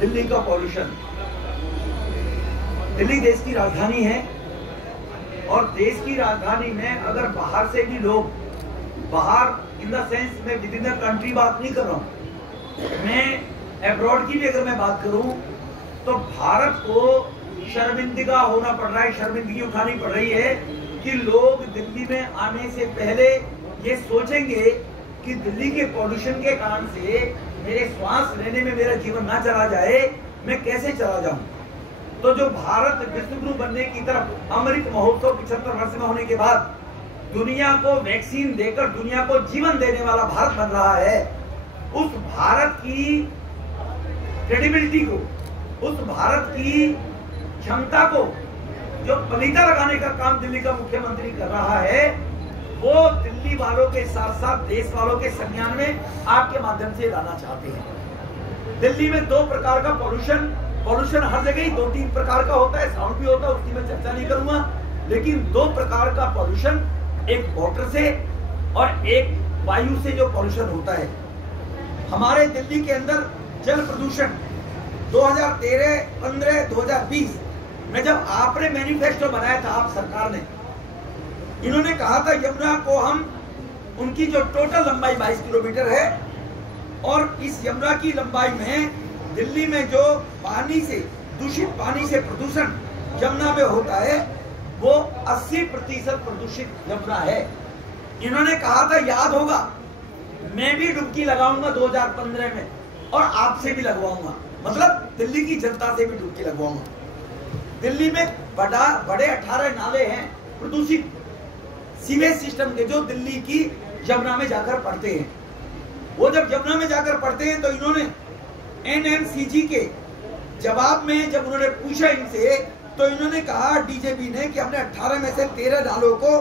दिल्ली का पॉल्यूशन। दिल्ली देश की राजधानी है और देश की राजधानी में अगर बाहर से भी लोग, बाहर इन द सेंस में विद इन द कंट्री बात नहीं कर रहा हूं, मैं अब्रॉड की भी अगर मैं बात करूं तो भारत को शर्मिंदगा होना पड़ रहा है, शर्मिंदगी उठानी पड़ रही है कि लोग दिल्ली में आने से पहले ये सोचेंगे कि दिल्ली के पॉल्यूशन के कारण से मेरे श्वास लेने में मेरा जीवन ना चला जाए, मैं कैसे चला जाऊं। तो जो भारत विश्वगुरु बनने की तरफ अमृत महोत्सव 75 वर्ष में होने के बाद दुनिया को वैक्सीन देकर दुनिया को जीवन देने वाला भारत बन रहा है, उस भारत की क्रेडिबिलिटी को, उस भारत की क्षमता को जो पलीता लगाने का काम दिल्ली का मुख्यमंत्री कर रहा है, वो दिल्ली वालों के साथ साथ देश वालों के संज्ञान में आपके माध्यम से लाना चाहते हैं। दिल्ली में दो प्रकार का पॉल्यूशन हर जगह ही 2-3 प्रकार का होता है, साउंड भी होता है, उसकी मैं चर्चा नहीं करूंगा, लेकिन 2 प्रकार का पॉल्यूशन, एक वाटर से और एक वायु से जो पॉल्यूशन होता है। हमारे दिल्ली के अंदर जल प्रदूषण 2013, 15, 2020 में जब आपने मैनिफेस्टो बनाया था, आप सरकार ने, इन्होंने कहा था यमुना को हम, उनकी जो टोटल लंबाई 22 किलोमीटर है और इस यमुना की लंबाई में दिल्ली में जो पानी से, दूषित पानी से प्रदूषण यमुना में होता है वो 80% प्रदूषित यमुना है। इन्होंने कहा था, याद होगा, मैं भी डुबकी लगाऊंगा 2015 में और आपसे भी लगवाऊंगा, मतलब दिल्ली की जनता से भी डुबकी लगवाऊंगा। दिल्ली में बड़े 18 नाले हैं प्रदूषित सीवेज सिस्टम के, जो दिल्ली की यमुना में जाकर पड़ते हैं। वो जब यमुना में जाकर पड़ते हैं तो इन्होंने एनएमसीजी के जवाब में जब उन्होंने पूछा इनसे, तो इन्होंने कहा डीजेपी ने कि हमने 18 में से 13 नालों को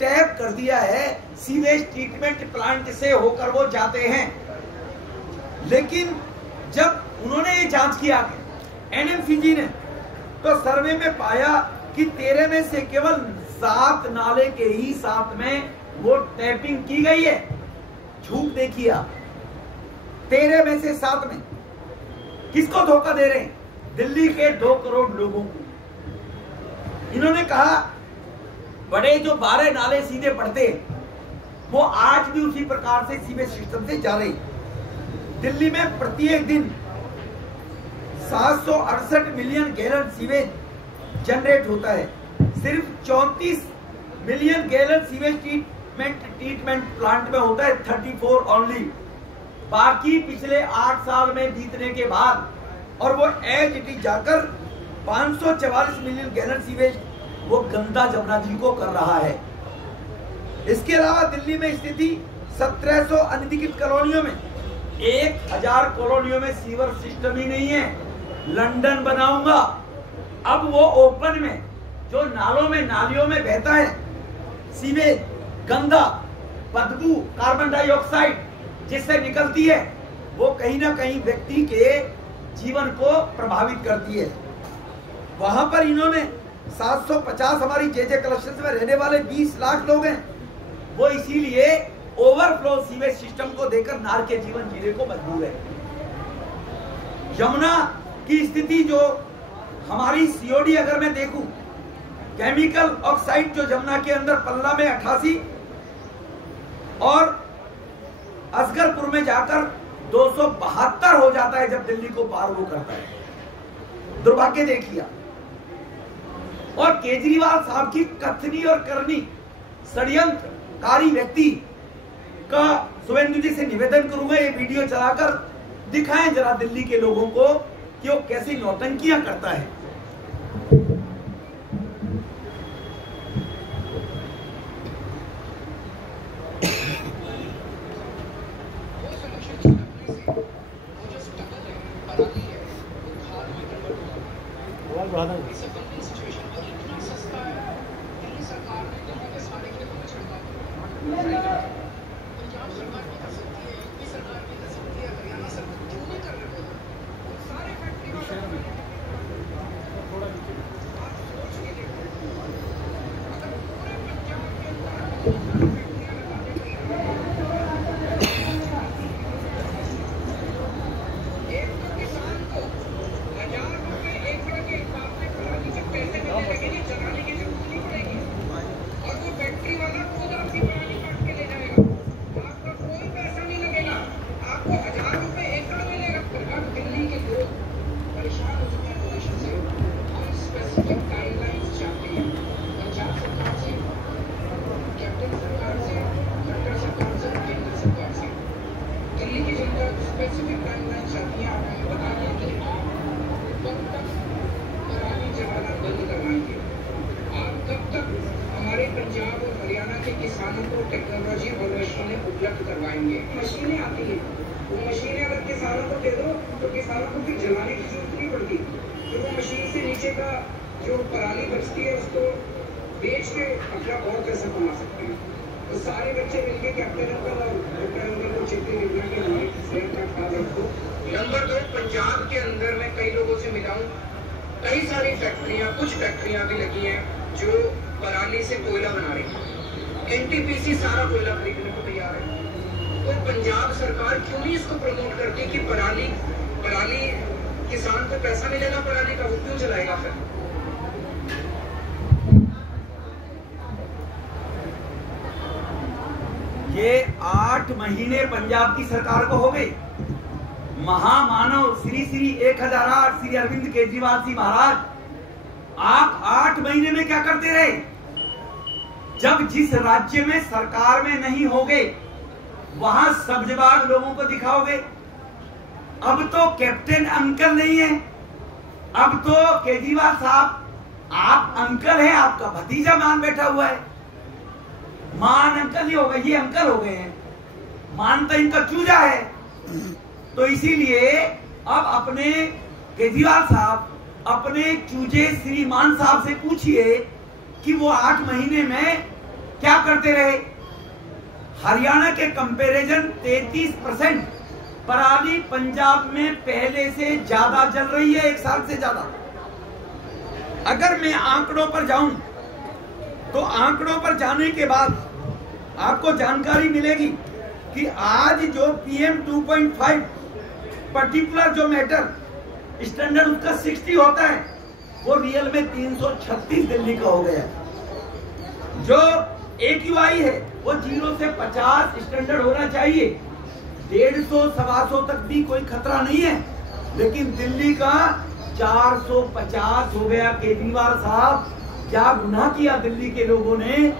टैप कर दिया है, सीवेज ट्रीटमेंट प्लांट से होकर वो जाते हैं। लेकिन जब उन्होंने ये जांच किया एनएमसीजी ने, तो सर्वे में पाया कि 13 में से केवल 7 नाले के ही साथ में वो टैपिंग की गई है। झूठ देखिए आप, 13 में से 7 में किसको धोखा दे रहे हैं? दिल्ली के 2 करोड़ लोगों को। इन्होंने कहा बड़े जो 12 नाले सीधे पड़ते वो आज भी उसी प्रकार से सीवेज सिस्टम से जा रहे। दिल्ली में प्रत्येक दिन 768 मिलियन गैलन सीवेज जनरेट होता है। सिर्फ 34 million gallon sewage treatment plant में होता है, 34 ओनली। बाकी पिछले 8 साल में बीतने के बाद, और वो एज इट इज जाकर 544 मिलियन गैलन सीवेज वो गंदा जमुना जी को कर रहा है। इसके अलावा दिल्ली में स्थिति 1700 अनधिकृत कॉलोनियों में, 1000 कॉलोनियों में सीवर सिस्टम ही नहीं है। लंदन बनाऊंगा, अब वो ओपन में जो नालों में, नालियों में बहता है सीवेज, गंदा बदबू, कार्बन डाइऑक्साइड जिससे निकलती है, वो कहीं ना कहीं व्यक्ति के जीवन को प्रभावित करती है। वहां पर इन्होंने 750, हमारी जेजे क्लस्टर्स में रहने वाले 20 लाख लोग हैं, वो इसीलिए ओवरफ्लो सीवेज सिस्टम को देकर नार के जीवन जीने को मजबूर है। यमुना की स्थिति जो हमारी सीओडी अगर मैं देखूं, केमिकल ऑक्साइड जो यमुना के अंदर पल्ला में 88 और असगरपुर में जाकर 272 हो जाता है जब दिल्ली को पार वो करता है। दुर्भाग्य देखिए। और केजरीवाल साहब की कथनी और करनी, षड्यंत्रकारी व्यक्ति का शुभेंदु जी से निवेदन करूंगा, ये वीडियो चलाकर दिखाएं जरा दिल्ली के लोगों को कि वो कैसी नौटंकियां करता है। की जरूरत नहीं पड़ती, तो वो मशीन से नीचे का जो पराली बचती है उसको बेच के अपना और पैसा कमा सकते हैं। तो सारे बच्चे मिलके कैप्टन अंकल और डॉक्टर अंकल को चेते मिलना कि हमारी सेहत का ख्याल रखो। नंबर 2, पंजाब के अंदर मैं कई लोगों से मिला हूँ, कई सारी फैक्ट्रियाँ, कुछ फैक्ट्रियाँ भी लगी हैं जो पराली से कोयला बना रही है। एनटीपीसी सारा कोयला खरीदने को तैयार है। तो पंजाब सरकार क्यों नहीं इसको प्रमोट करती कि पराली किसान को पैसा मिलेगा पराली का, वो क्यों चलाएगा फिर? ये 8 महीने पंजाब की सरकार को हो गए। महामानव श्री श्री 1008 श्री अरविंद केजरीवाल जी महाराज, आप 8 महीने में क्या करते रहे? जब जिस राज्य में सरकार में नहीं होगे वहां सब्जबाग लोगों को दिखाओगे। अब तो कैप्टन अंकल नहीं है, अब तो केजरीवाल साहब आप अंकल हैं, आपका भतीजा मान बैठा हुआ है। मान अंकल ही हो गए, ये अंकल हो गए हैं, मान तो इनका चूजा है। तो इसीलिए अब अपने केजरीवाल साहब अपने चूजे श्रीमान साहब से पूछिए कि वो 8 महीने में क्या करते रहे। हरियाणा के कंपैरिजन 33% पराली पंजाब में पहले से ज्यादा जल रही है, 1 साल से ज्यादा। अगर मैं आंकड़ों पर जाऊं तो आंकड़ों पर जाने के बाद आपको जानकारी मिलेगी कि आज जो PM 2.5 पर्टिकुलर जो मैटर स्टैंडर्ड उसका 60 होता है, वो रियल में 336 दिल्ली का हो गया। जो AQI है वो 0 से 50 स्टैंडर्ड होना चाहिए। 150-125 तक भी कोई खतरा नहीं है, लेकिन दिल्ली का 450 हो गया। केजरीवाल साहब, क्या गुनाह किया दिल्ली के लोगों ने?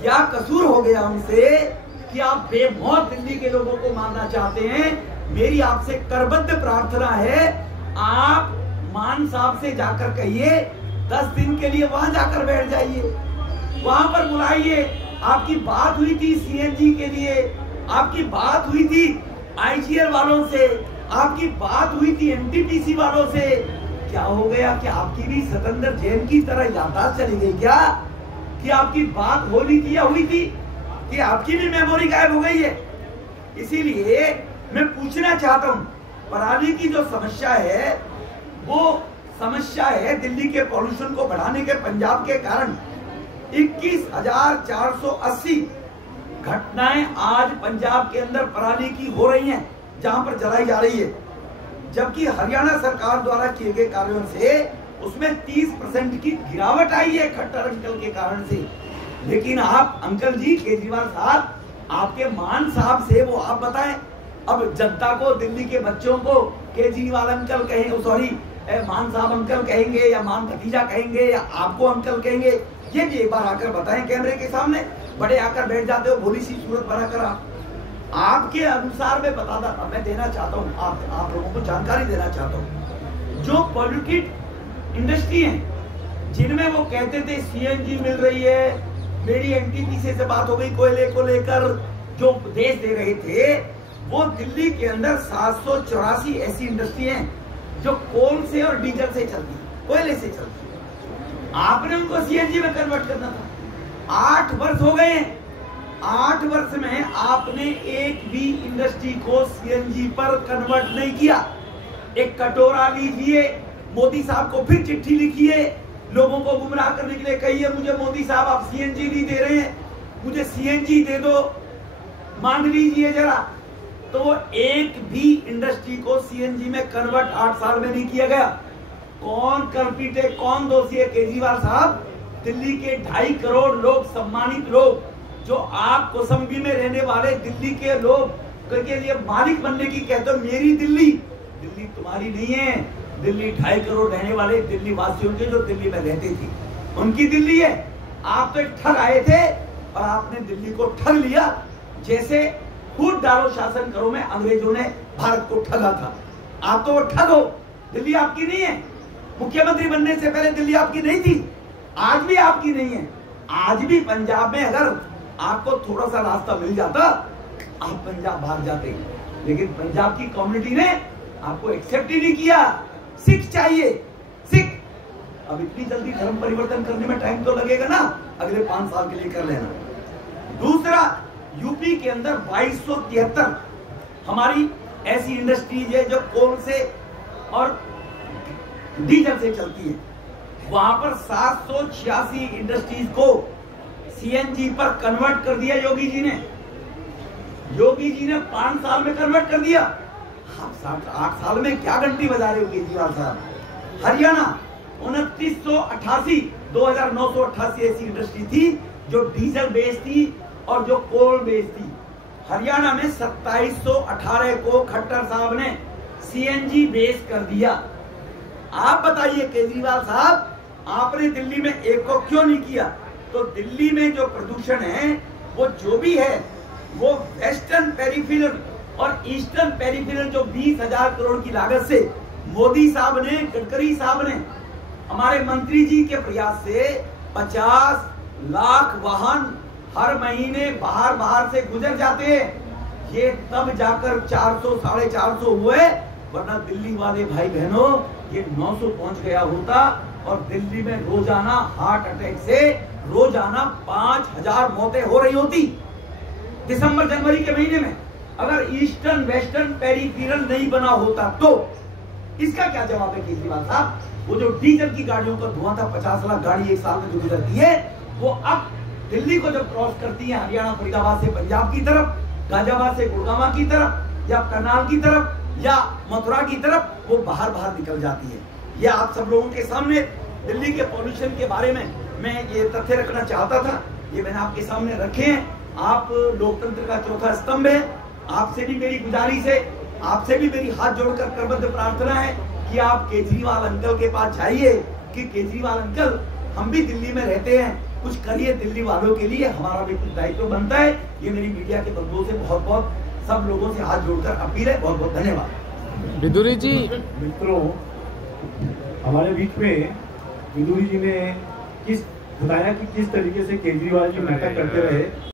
क्या कसूर हो गया उनसे कि आप बेमौत दिल्ली के लोगों को मारना चाहते हैं? मेरी आपसे करबद्ध प्रार्थना है, आप मान साहब से जाकर कहिए 10 दिन के लिए वहां जाकर बैठ जाइए, वहां पर बुलाइए। आपकी बात हुई थी CNG के लिए, आपकी बात हुई थी IGL वालों से, आपकी बात हुई थी NTPC वालों से। क्या हो गया कि आपकी भी सतेंद्र जैन की तरह याददाश्त चली गई क्या? कि आपकी बात होली की या हुई थी कि आपकी भी मेमोरी गायब हो गई है? इसीलिए मैं पूछना चाहता हूं, पराली की जो समस्या है वो समस्या है दिल्ली के पॉल्यूशन को बढ़ाने के पंजाब के कारण 21,480 घटनाएं आज पंजाब के अंदर पराली की हो रही हैं, जहां पर जलाई जा रही है। जबकि हरियाणा सरकार द्वारा किए गए कार्यों से उसमें 30% की गिरावट आई है खट्टर अंकल के कारण से। लेकिन आप अंकल जी केजरीवाल साहब, आपके मान साहब से वो आप बताएं। अब जनता को, दिल्ली के बच्चों को केजरीवाल अंकल कहेंगे, सॉरी मान साहब अंकल कहेंगे या मान भतीजा कहेंगे या आपको अंकल कहेंगे, ये भी एक बार आकर बताएं कैमरे के सामने। बड़े आकर बैठ जाते हो भोली सी सूरत बनाकर। आपके अनुसार मैं बताता था, मैं देना चाहता हूँ, आप लोगों को जानकारी देना चाहता हूँ। जो पॉल्यूटेड इंडस्ट्री है जिनमें वो कहते थे CNG मिल रही है, मेरी NTPC से बात हो गई कोयले को लेकर जो उपदेश दे रहे थे, वो दिल्ली के अंदर 784 ऐसी इंडस्ट्री हैं जो कोल से और डीजल से चलती है, कोयले से चलती है। आपने उनको CNG में कन्वर्ट करना था। 8 वर्ष हो गए, 8 वर्ष में आपने एक भी इंडस्ट्री को CNG पर कन्वर्ट नहीं किया। एक कटोरा लीजिए, मोदी साहब को फिर चिट्ठी लिखिए, लोगों को गुमराह करने के लिए कहिए मुझे मोदी साहब आप CNG नहीं दे रहे हैं, मुझे CNG दे दो, मांग लीजिए जरा। तो वो एक भी इंडस्ट्री को CNG में कन्वर्ट 8 साल में नहीं किया गया। कौन कल्पित है, कौन दोषी है? केजरीवाल साहब, दिल्ली के 2.5 करोड़ लोग, सम्मानित लोग, जो आप कोसंबी में रहने वाले दिल्ली के लोग के लिए मालिक बनने की कहते हो, मेरी दिल्ली, दिल्ली तुम्हारी नहीं है। दिल्ली 2.5 करोड़ रहने वाले दिल्ली वासियों के, जो दिल्ली में रहते थे, उनकी दिल्ली है। आप तो एक ठग आए थे और आपने दिल्ली को ठग लिया। जैसे खुद डालो शासन करो में अंग्रेजों ने भारत को ठगा था, आप तो वो ठग हो। दिल्ली आपकी नहीं है। मुख्यमंत्री बनने से पहले दिल्ली आपकी नहीं थी, आज भी आपकी नहीं है। आज भी पंजाब में अगर आपको थोड़ा सा रास्ता मिल जाता, आप पंजाब भाग जाते, लेकिन पंजाब की कम्युनिटी ने आपको एक्सेप्ट ही नहीं किया। सिख चाहिए, सिख। अब इतनी जल्दी धर्म परिवर्तन करने में टाइम तो लगेगा ना, अगले 5 साल के लिए कर लेना। दूसरा, यूपी के अंदर 2273 हमारी ऐसी इंडस्ट्रीज है जो कोल से और डीजल से चलती है। वहां पर 786 इंडस्ट्रीज को सीएनजी पर कन्वर्ट कर दिया योगी जी ने। योगी जी ने 5 साल में कन्वर्ट कर दिया। आप 8 साल में क्या घंटी बजा रहे हो केजरीवाल साहब। हरियाणा 2988 ऐसी इंडस्ट्री थी जो डीजल बेस्ड थी और जो कोल बेस्ड थी। हरियाणा में 2718 को खट्टर साहब ने सीएनजी बेस कर दिया। आप बताइए केजरीवाल साहब, आपने दिल्ली में एक को क्यों नहीं किया? तो दिल्ली में जो प्रदूषण है वो जो भी है वो वेस्टर्न पेरिफेरल और ईस्टर्न पेरिफेरल जो 20,000 करोड़ की लागत से मोदी साहब ने, गडकरी साहब ने, हमारे मंत्री जी के प्रयास से 50 लाख वाहन हर महीने बाहर से गुजर जाते हैं। ये तब जाकर 400 साढ़े 400 हुए, वरना दिल्ली वाले भाई बहनों ये 900 पहुंच गया होता। और दिल्ली में रोजाना हार्ट अटैक से रोजाना 5000 मौतें हो रही होती दिसंबर जनवरी के महीने में, अगर ईस्टर्न वेस्टर्न पेरिफेरल नहीं बना होता तो। इसका क्या जवाब है केजरीवाल साहब? वो जो डीजल की गाड़ियों का धुआं था, 50 लाख गाड़ी एक साल में जो गुजरती है, वो अब दिल्ली को जब क्रॉस करती है हरियाणा फरीदाबाद से पंजाब की तरफ, गाजियाबाद से गुड़गांव की तरफ, या करनाल की तरफ, या मथुरा की तरफ, वो बाहर निकल जाती है। ये आप सब लोगों के सामने दिल्ली के पॉल्यूशन के बारे में मैं ये तथ्य रखना चाहता था, ये मैंने आपके सामने रखे हैं। आप लोकतंत्र का चौथा स्तंभ है। आपसे भी मेरी गुजारिश है, आपसे भी मेरी हाथ जोड़कर करबद्ध प्रार्थना है कि आप केजरीवाल अंकल के पास जाइए कि केजरीवाल अंकल, हम भी दिल्ली में रहते हैं, कुछ करिए दिल्ली वालों के लिए, हमारा भी कुछ दायित्व बनता है। ये मेरी मीडिया के बंधुओं से बहुत सब लोगों से हाथ जोड़कर अपील है। बहुत धन्यवाद। विदुरी जी, मित्रों, हमारे बीच में विदुरी जी ने बताया कि किस तरीके से केजरीवाल जी नाटक करते रहे।